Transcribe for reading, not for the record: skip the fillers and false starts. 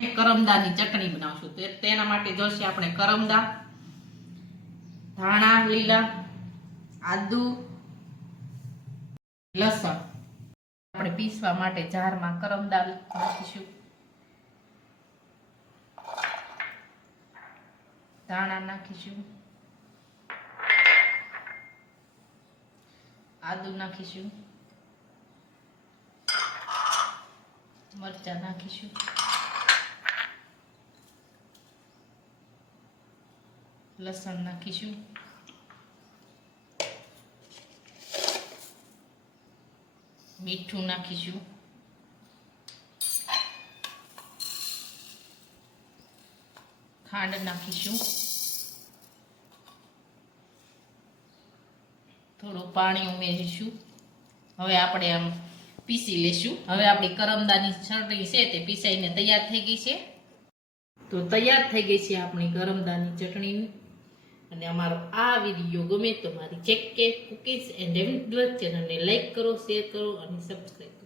કરમદાની ચટણી બનાવશું. તો તેના માટે જોશે આપણે કરમદા, ધાણા લીલા, આદુ, લસણ. આપણે પીસવા માટે જારમાં કરમદા નાખીશું, ધાણા નાખીશું, આદુ નાખીશું, મરચાં નાખીશું, લસણ નાખીશું, મીઠું નાખીશું, ખાંડ નાખીશું, થોડું પાણી ઉમેરીશું. હવે આપણે આમ પીસી લેશું. હવે આપણી કરમદાની ચટણી છે તે પીસાઈને તૈયાર થઈ ગઈ છે. તો તૈયાર થઈ ગઈ છે આપણી કરમદાની ચટણી. અને અમારો આ વિડીયો ગમે તો મારી ચેક કે કુકીઝ એન્ડ એવરી ચેનલને લાઈક કરો, શેર કરો અને સબસ્ક્રાઈબ કરો.